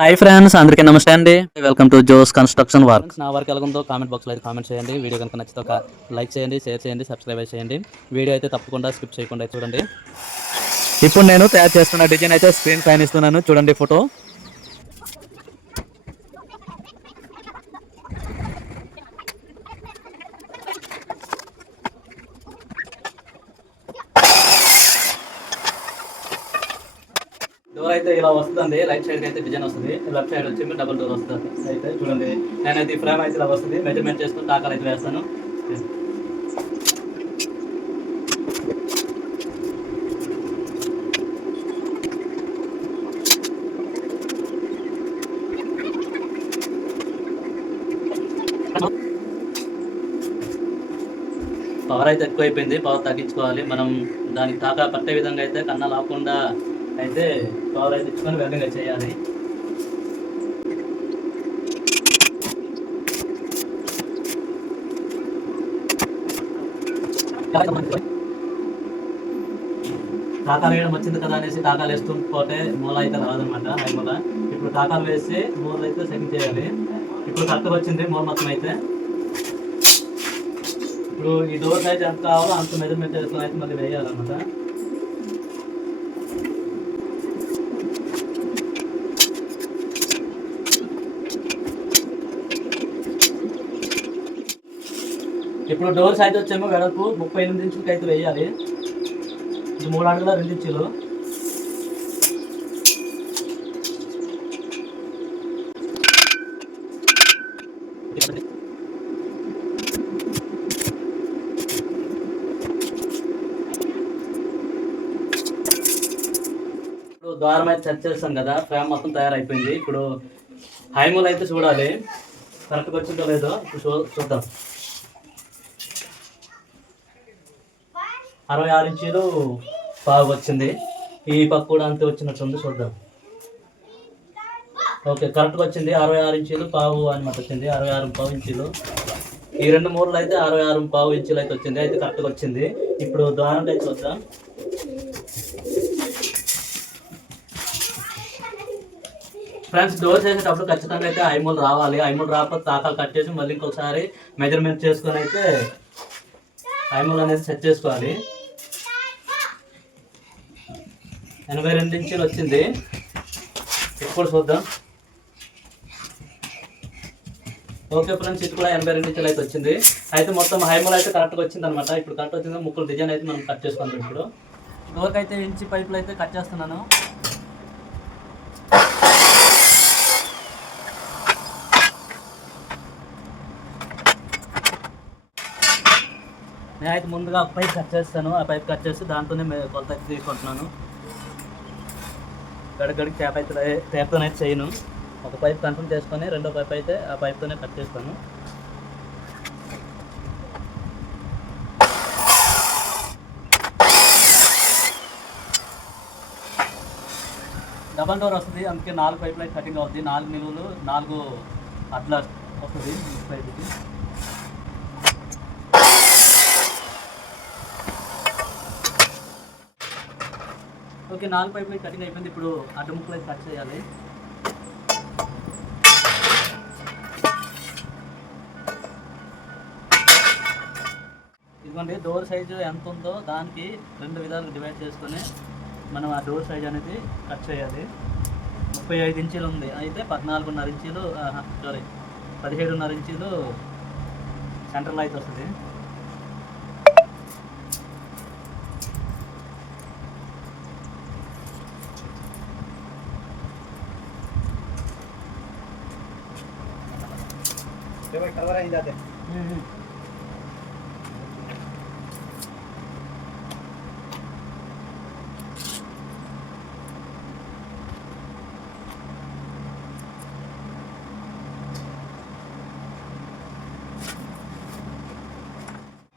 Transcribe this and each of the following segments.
Hi friends, అందరికీ నమస్తే అండి. వెల్కమ్ టు జోస్ కన్స్ట్రక్షన్ వర్క్. నా వర్క్ ఎలాగుందో కామెంట్ బాక్స్లో అయితే కామెంట్ చేయండి. వీడియో కనుక నచ్చితే ఒక లైక్ చేయండి, షేర్ చేయండి, సబ్స్క్రైబ్ చేయండి. వీడియో అయితే తప్పకుండా స్కిప్ చేయకుండా చూడండి. ఇప్పుడు నేను తయారు చేస్తున్న డిజైన్ అయితే స్క్రీన్ పైన ఇస్తున్నాను, చూడండి ఫోటో. డోర్ అయితే ఇలా వస్తుంది. రైట్ సైడ్ అయితే డిజైన్ వస్తుంది, లెఫ్ట్ సైడ్ వచ్చి డబుల్ డోర్ వస్తుంది. అయితే చూడండి, నేనైతే ఈ ఫ్రేమ్ అయితే ఇలా వస్తుంది. మెజర్మెంట్ చేసుకుని టాకాలు అయితే వేస్తాను. పవర్ అయితే ఎక్కువ అయిపోయింది, పవర్ తగ్గించుకోవాలి మనం. దానికి తాకా పట్టే విధంగా అయితే కన్నా లాకుండా అయితే పవర్ అయితే ఇచ్చుకొని వేగంగా చేయాలి. టాకాలు వేయడం వచ్చింది కదా అనేసి టాకాలు వేస్తూ పోతే మూల అయితే రాదనమాట, హై మూల. ఇప్పుడు టాకాలు వేసి మూల అయితే సెట్టింగ్ చేయాలి. ఇప్పుడు కరెక్ట్గా వచ్చింది మూల మొత్తం అయితే. ఇప్పుడు ఈ డోర్ సైజ్ ఎంత కావాలో అంత మెజర్మెంట్ చేసుకుని అయితే మళ్ళీ వేయాలన్నమాట. ఇప్పుడు డోర్ సైజ్ వచ్చేమో వెడల్పు 38 ఇంచులకి అయితే వేయాలి. ఇది 3 అడుగుల 2 ఇంచులు. ఇప్పుడు ద్వారం అయితే సెట్ చేస్తాం కదా, ఫ్రేమ్ మొత్తం తయారైపోయింది. ఇప్పుడు హైమూల్ అయితే చూడాలి కరెక్ట్గా వచ్చిందో లేదో. ఇప్పుడు చూద్దాం. 66 ఇంచీలు పావు వచ్చింది. ఈ పక్క కూడా అంతే వచ్చినట్టుంది, చూద్దాం. ఓకే, కరెక్ట్గా వచ్చింది. 66 ఇంచీలు పావు అనమాట వచ్చింది. 66 పావు ఇంచీలు. ఈ రెండు మూలలు అయితే 66 పావు ఇంచులు అయితే వచ్చింది. అయితే కరెక్ట్గా వచ్చింది. ఇప్పుడు ద్వారం అయితే చూద్దాం. ఫ్రెండ్స్, డోర్ చేసేటప్పుడు ఖచ్చితంగా అయితే ఐమూలు రావాలి. ఐమూలు రాకపోతే తాకాలు కట్ చేసి మళ్ళీ ఇంకొకసారి మెజర్మెంట్ చేసుకొని అయితే ఐమూలు అనేది సెట్ చేసుకోవాలి. 82 ఇంచులు వచ్చింది. ఇప్పుడు చూద్దాం. ఓకే ఫ్రెండ్స్, ఇది కూడా 82 ఇంచులు అయితే వచ్చింది. అయితే మొత్తం హైమూల్ అయితే కరెక్ట్గా వచ్చింది అనమాట. ఇప్పుడు కరెక్ట్ వచ్చింది. ముక్కలు డిజైన్ అయితే మనం కట్ చేసుకుందాం. ఇప్పుడు డోర్కి అయితే ఇంచి పైపులు అయితే కట్ చేస్తున్నాను. నేనైతే ముందుగా పైప్ కట్ చేస్తాను. ఆ పైప్ కట్ చేసి దాంతోనే కొలత అయితే తీసుకుంటున్నాను. గడికి ట్యాప్తోనైతే చేయను. ఒక పైప్ కన్ఫర్మ్ చేసుకొని రెండో పైప్ అయితే ఆ పైప్తోనే కట్ చేస్తాను. డబల్ డోర్ వస్తుంది, అందుకే 4 పైపులు అయితే కటింగ్ అవుతుంది. 4 నిలువులు 4 అట్లా వస్తుంది పైపుకి. ఓకే, 4 పైపులు కటింగ్ అయిపోయింది. ఇప్పుడు అడ్డ ముక్కలు అయితే కట్ చేయాలి. ఇదిగోండి, డోర్ సైజు ఎంత ఉందో దానికి 2 విధాలుగా డివైడ్ చేసుకొని మనం ఆ డోర్ సైజ్ అనేది కట్ చేయాలి. 35 ఇంచీలు ఉంది, అయితే 14.5 ఇంచీలు 17.5 ఇంచీలు సెంటర్లో అయితే వస్తుంది. కలర్ అయింది అదే.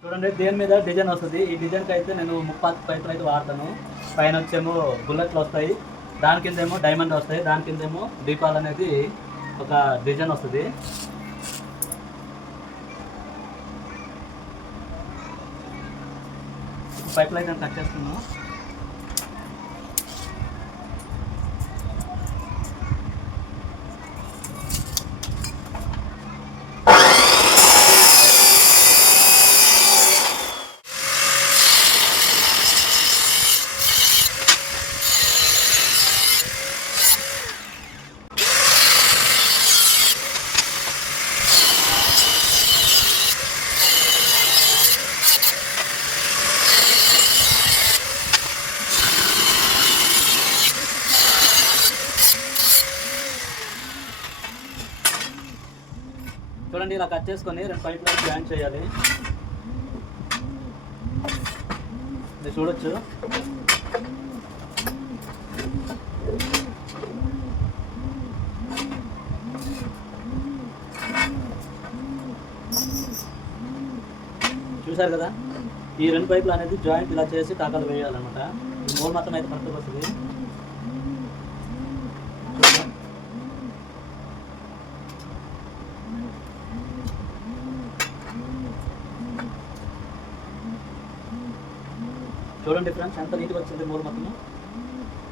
చూడండి, దేని మీద డిజైన్ వస్తుంది. ఈ డిజైన్కి అయితే నేను 30 పైపులు అయితే వాడతాను. పైన వచ్చేమో బుల్లెట్లు వస్తాయి, దాని కిందేమో డైమండ్ వస్తాయి, దాని కిందేమో దీపాలు అనేది ఒక డిజైన్ వస్తుంది. పైప్ లైన్ కట్ చేస్తున్నాను. చూడండి, ఇలా కట్ చేసుకొని 2 పైపులు జాయిన్ చేయాలి. ఇది చూడొచ్చు. చూసారు కదా, ఈ 2 పైపులు అనేది జాయింట్ ఇలా చేసి టాకాలు వేయాలన్నమాట. ఈ మూడు మాత్రం అయితే కరెక్ట్గా వస్తుంది. చూడండి ఫ్రెండ్స్, ఎంత నీట్గా వచ్చింది మూడు మొత్తం.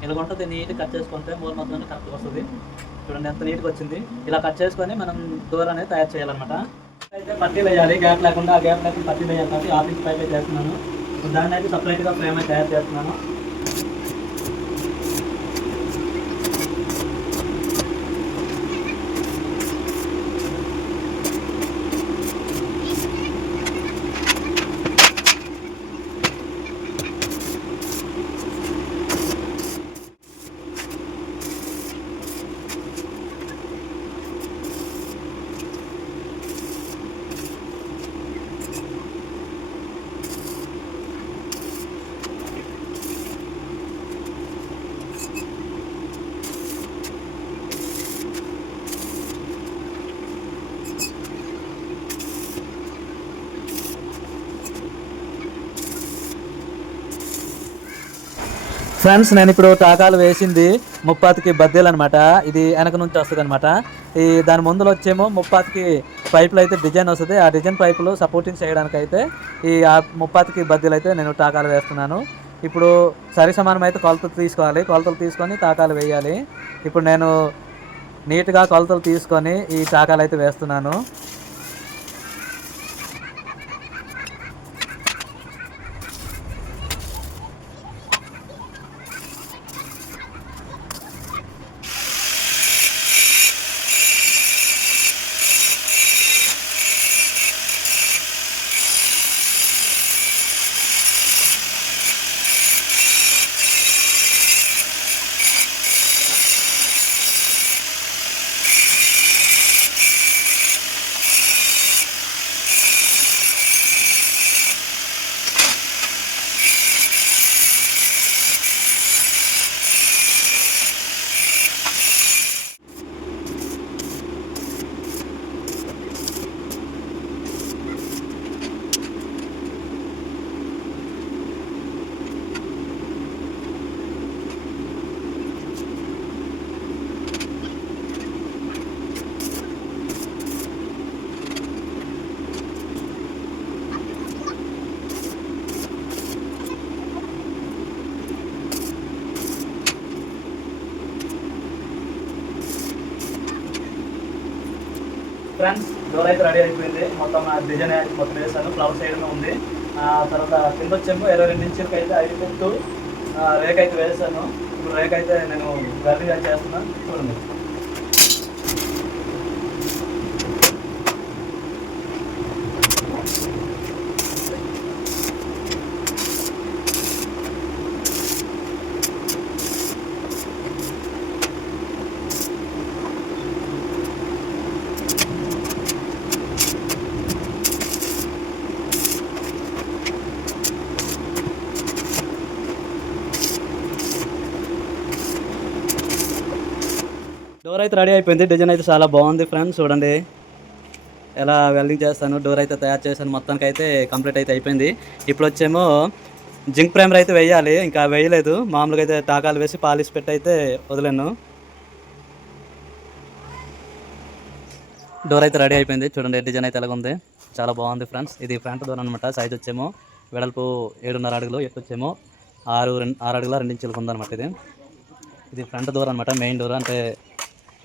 ఇలా ఉంటుంది, నీట్గా కట్ చేసుకుంటే మూడు మొత్తం కరెక్ట్గా వస్తుంది. చూడండి ఎంత నీట్గా వచ్చింది. ఇలా కట్ చేసుకొని మనం డోర్ అనేది తయారు చేయాలన్నమాట. అయితే పట్టీలు వేయాలి, గ్యాప్ లేకుండా. ఆ గ్యాప్ లేకుండా పట్టీలు వేయాలి కాబట్టి 1/2 ఇంచ్ పైప్ చేస్తున్నాను. దాన్ని అయితే సపరేట్గా ఫ్రేమ్ అయితే తయారు చేస్తున్నాను. ఫ్రెండ్స్, నేను ఇప్పుడు టాకాలు వేసింది 30కి బద్దెలు అనమాట. ఇది వెనక నుంచి వస్తుంది అనమాట. ఈ దాని ముందులో వచ్చేమో 30కి పైపులు అయితే డిజైన్ వస్తుంది. ఆ డిజైన్ పైపులు సపోర్టింగ్ చేయడానికి అయితే ఈ 30కి బద్దెలు అయితే నేను టాకాలు వేస్తున్నాను. ఇప్పుడు సరి సమానం అయితే కొలతలు తీసుకోవాలి. కొలతలు తీసుకొని టాకాలు వేయాలి. ఇప్పుడు నేను నీట్గా కొలతలు తీసుకొని ఈ టాకాలు అయితే వేస్తున్నాను. ఫ్రెండ్స్, డోర్ అయితే రెడీ అయిపోయింది. మొత్తం డిజైన్ మొత్తం వేసాను. ఫ్లవర్ సైడ్ ఉంది. తర్వాత కింద వచ్చేమో 22 ఇంచులకి అయితే 5 ఫుట్ రేక్ అయితే వేసాను. ఇప్పుడు రేక్ అయితే నేను గర్రీగా చేస్తున్నాను. చూడండి. డోర్ అయితే రెడీ అయిపోయింది. డిజైన్ అయితే చాలా బాగుంది ఫ్రెండ్స్. చూడండి ఎలా వెల్డింగ్ చేస్తాను. డోర్ అయితే తయారు చేశాను. మొత్తానికి అయితే కంప్లీట్ అయితే అయిపోయింది. ఇప్పుడు వచ్చేమో జింక్ ప్రైమర్ అయితే వేయాలి. ఇంకా వేయలేదు. మామూలుగా అయితే టాకాలు వేసి పాలిష్ పెట్టి అయితే వదిలేను. డోర్ అయితే రెడీ అయిపోయింది. చూడండి డిజైన్ అయితే ఎలాగుంది. చాలా బాగుంది ఫ్రెండ్స్. ఇది ఫ్రంట్ డోర్ అనమాట. సైజ్ వచ్చేమో వెడల్పు 7.5 అడుగులు, ఎత్తు వచ్చేమో 6 అడుగుల 2 ఇంచులకు ఉందన్నమాట. ఇది ఫ్రంట్ డోర్ అనమాట. మెయిన్ డోర్ అంటే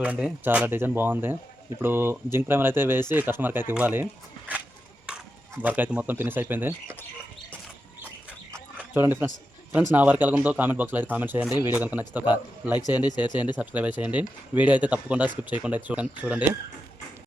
చూడండి చాలా డిజైన్ బాగుంది. ఇప్పుడు జింక్ ప్రైమర్ అయితే వేసి కస్టమర్కి అయితే ఇవ్వాలి. వర్క్ అయితే మొత్తం ఫినిష్ అయిపోయింది. చూడండి ఫ్రెండ్స్ నా వర్క్ ఎలాగుందో కామెంట్ బాక్స్లో అయితే కామెంట్ చేయండి. వీడియో కనుక నచ్చితే ఒక లైక్ చేయండి, షేర్ చేయండి, సబ్స్క్రైబ్ చేయండి. వీడియో అయితే తప్పకుండా స్కిప్ చేయకుండా అయితే చూడండి.